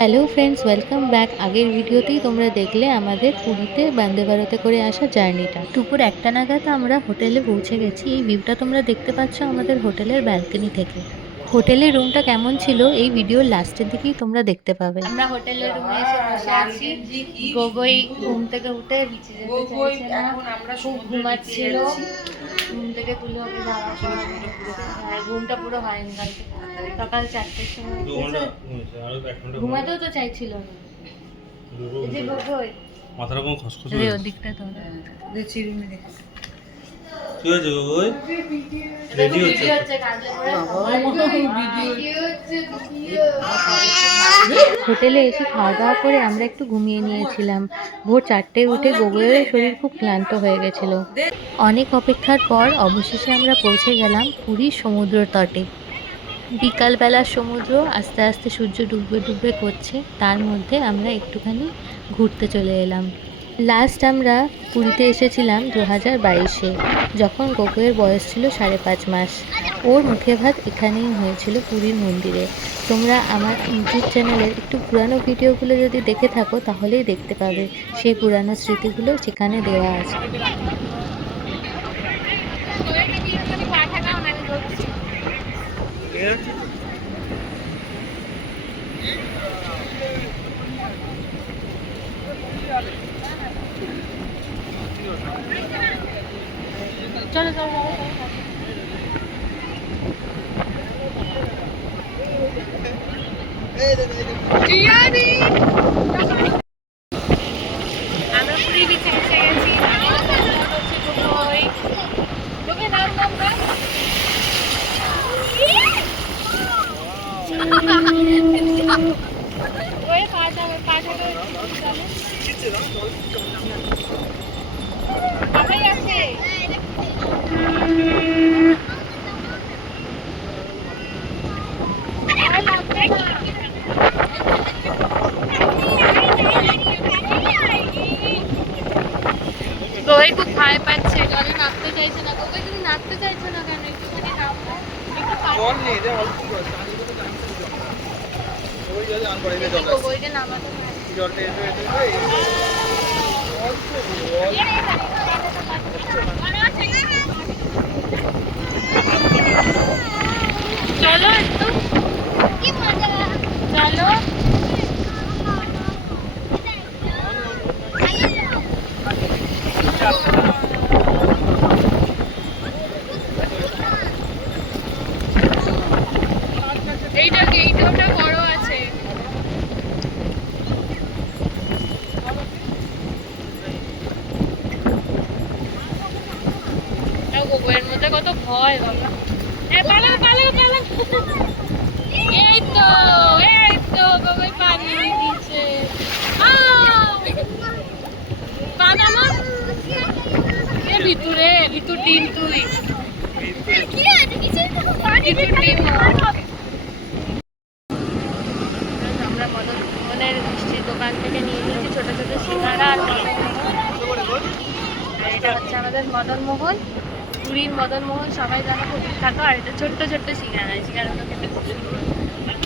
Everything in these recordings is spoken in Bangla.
হ্যালো ফ্রেন্ডস ওয়েলকাম ব্যাক আগের ভিডিওতেই তোমরা দেখলে আমাদের পুরীতে বন্দে ভারতে করে আসা জার্নিটা। দুপুর একটা নাগাদ আমরা হোটেলে পৌঁছে গেছি। এই ভিউটা তোমরা দেখতে পাচ্ছ আমাদের হোটেলের ব্যালকনি থেকে। হোটেলের রুমটা কেমন ছিল? এই ভিডিওর লাস্টের দিকেই তোমরা দেখতে পাবে। আমরা হোটেলের রুমে এসে বসে আছি। গোগোই ঘুম থেকে উঠে বিচে যেতে চাইছে না। এখন আমরা খুব ঘুমাচ্ছিল। ঘুম থেকে তুলে ওকে যাওয়া হ্যাঁ ঘুমটা পুরো হয়নি কালকে সকাল চারটের সময়। ঘুমাতেও তো চাইছিল না। এই যে গোগোই। মাথাটা কোনো খসখস রে ওদিকটা তো। দেখছি রুমে দেখে। কি হয়েছে ওই? রেডি হচ্ছে হোটেলে এসে খাওয়া দাওয়া করে আমরা একটু ঘুমিয়ে নিয়েছিলাম। ভোর চারটে উঠে গোগলের শরীর খুব ক্লান্ত হয়ে গেছিল। অনেক অপেক্ষার পর অবশেষে আমরা পৌঁছে গেলাম পুরীর সমুদ্র তটে। বিকালবেলার সমুদ্র আস্তে আস্তে সূর্য ডুববে ডুববে করছে, তার মধ্যে আমরা একটুখানি ঘুরতে চলে এলাম। লাস্ট আমরা পুরীতে এসেছিলাম দু হাজার বাইশে, যখন গোকুয়ের বয়স ছিল সাড়ে পাঁচ মাস। ওর মুখে ভাত এখানেই হয়েছিল পুরীর মন্দিরে। তোমরা আমার ইউটিউব চ্যানেলের একটু পুরানো ভিডিওগুলো যদি দেখে থাকো, তাহলেই দেখতে পাবে সেই পুরানো স্মৃতিগুলো সেখানে দেওয়া আছে। চলো চলো আমরা পুরী বিচে এসে গেছি গোগোই নাম নাম ওই পাটা পাটাটা চলে বাবাই আছে আর লাগবে না। গোয়াই খুব ভয় পাচ্ছে জলে নামতে চাইছে না। গোয়াই তুমি নামতে চাইছো না কেন? একটুখানি নামো। একটু জল নেই যে অল্প জল ওই জলে আন করে জল আছে গোয়াইকে নামাতে পারে জলটা এসে এসে অল্প জল চলো একটু চলো এইটা এইটা ওটা বড় আছে গোবরের মধ্যে কত ভয় বাবা। এই তো এই তো বাবাই পানি তুই। আমরা মদন মোহনের মিষ্টির দোকান থেকে নিয়ে নিয়েছি ছোট ছোট সিঙ্গারা আর এটা হচ্ছে আমাদের মদন মোহন পুরীর মদন মোহন সবাই জানো খুব বিখ্যাত আর এটা ছোট্ট ছোট্ট সিঙ্গারা। এই সিঙ্গারাগুলো খেতে খুব সুন্দর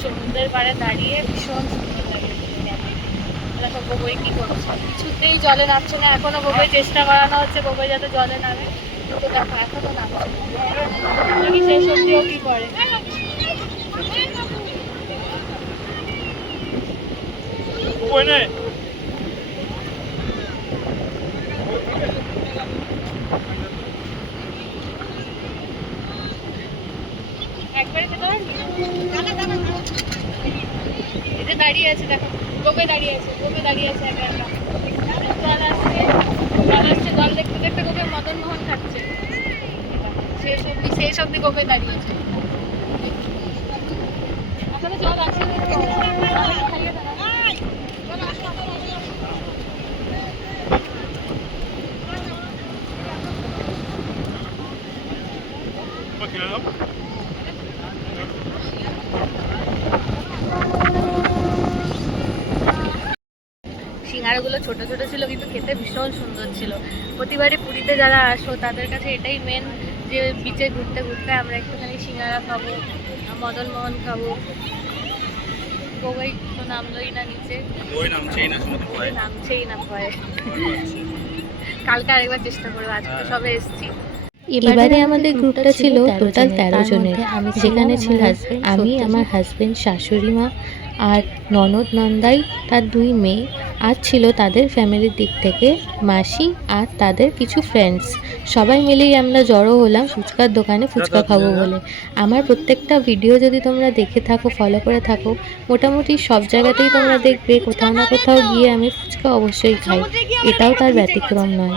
সমুদ্রের পাড়ে দাঁড়িয়ে ভীষণ সুন্দর লাগে দেখো ববই কী করছে কিছুতেই জলে নামছে না এখনও ববই চেষ্টা করানো হচ্ছে ববই যাতে জলে নামে। কিন্তু দেখো, এখনও নামছে শেষ অব্দিও কি করে? ওই একবারে দাঁড়িয়ে আছে, দেখো গোপে দাঁড়িয়ে আছে গোপে দাঁড়িয়ে আছে একা একা। জল আসছে জল আসছে, জল দেখতে দেখতে গোপে মদন মোহন খাচ্ছে। শেষ অব্দি শেষ অব্দি গোপে দাঁড়িয়ে আছে। আসলে জল আসছে। নাও সিঙ্গারাগুলো ছোট ছোট ছিল কিন্তু খেতে ভীষণ সুন্দর ছিল। প্রতিবারই পুরীতে যারা আসো তাদের কাছে এটাই মেন যে বিচে ঘুরতে ঘুরতে আমরা একটুখানি সিঙ্গারা খাব মদন মোহন খাব। গোগাই তো নামলোই না নিচে। নামছেই না ভয় নামছেই না ভয়ে। কালকে আরেকবার চেষ্টা করব আজকে সবে এসেছি। এবারে আমাদের গ্রুপটা ছিল টোটাল তেরো জনের। যেখানে ছিল আমি আমার হাজবেন্ড শাশুড়ি মা আর ননদ নন্দাই তার দুই মেয়ে। আর ছিল তাদের ফ্যামিলির দিক থেকে মাসি আর তাদের কিছু ফ্রেন্ডস সবাই মিলেই আমরা জড়ো হলাম ফুচকার দোকানে ফুচকা খাব বলে। আমার প্রত্যেকটা ভিডিও যদি তোমরা দেখে থাকো ফলো করে থাকো মোটামুটি সব জায়গাতেই তোমরা দেখবে কোথাও না কোথাও গিয়ে আমি ফুচকা অবশ্যই খাই। এটাও তার ব্যতিক্রম নয়।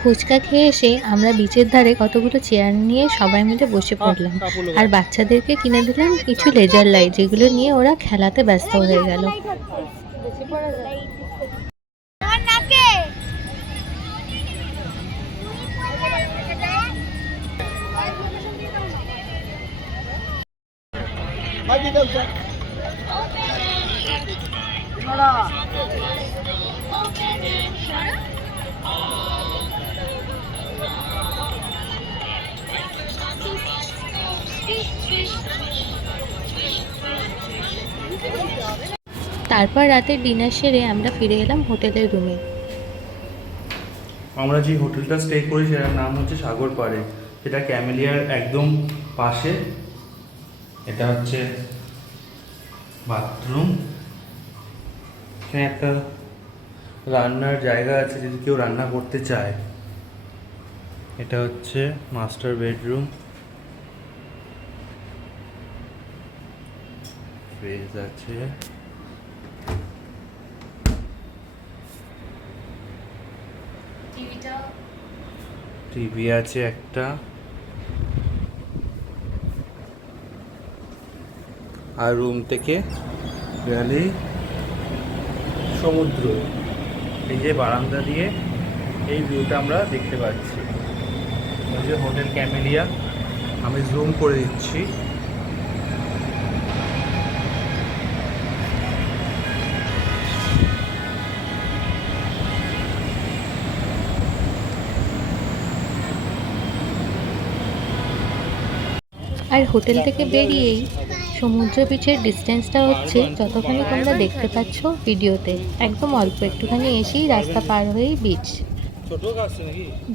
ফুচকা খেয়ে এসে আমরা বিচের ধারে কতগুলো চেয়ার নিয়ে সবাই মিলে বসে পড়লাম। আর বাচ্চাদেরকে কিনে দিলাম কিছু লেজার লাইট যেগুলো নিয়ে ওরা খেলাতে ব্যস্ত হয়ে গেল। নাকে তারপর রাতে ডিনার সেরে আমরা ফিরে এলাম হোটেলের রুমে। আমরা যে হোটেলটা স্টে করি সেটার নাম হচ্ছে সাগর পাড়ে। সেটা ক্যামেলিয়ার একদম পাশে। এটা হচ্ছে বাথরুম এখানে একটা রান্নার জায়গা আছে যদি কেউ রান্না করতে চায়। এটা হচ্ছে মাস্টার বেডরুম। ফ্রিজ আছে। টিভি আছে একটা। আর রুম থেকে গেলেই সমুদ্র। এই যে বারান্দা দিয়ে এই ভিউটা আমরা দেখতে পাচ্ছি। ওই যে হোটেল ক্যামেলিয়া আমি জুম করে দিচ্ছি। আর হোটেল থেকে বেরিয়েই সমুদ্র বিচের ডিস্টেন্সটা হচ্ছে যতখানি তোমরা দেখতে পাচ্ছ ভিডিওতে। একদম অল্প, একটুখানি এসেই রাস্তা পার হয়েই বিচ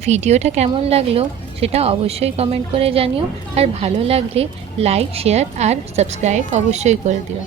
ভিডিওটা কেমন লাগল সেটা অবশ্যই কমেন্ট করে জানিও। আর ভালো লাগলে লাইক শেয়ার আর সাবস্ক্রাইব অবশ্যই করে দিও।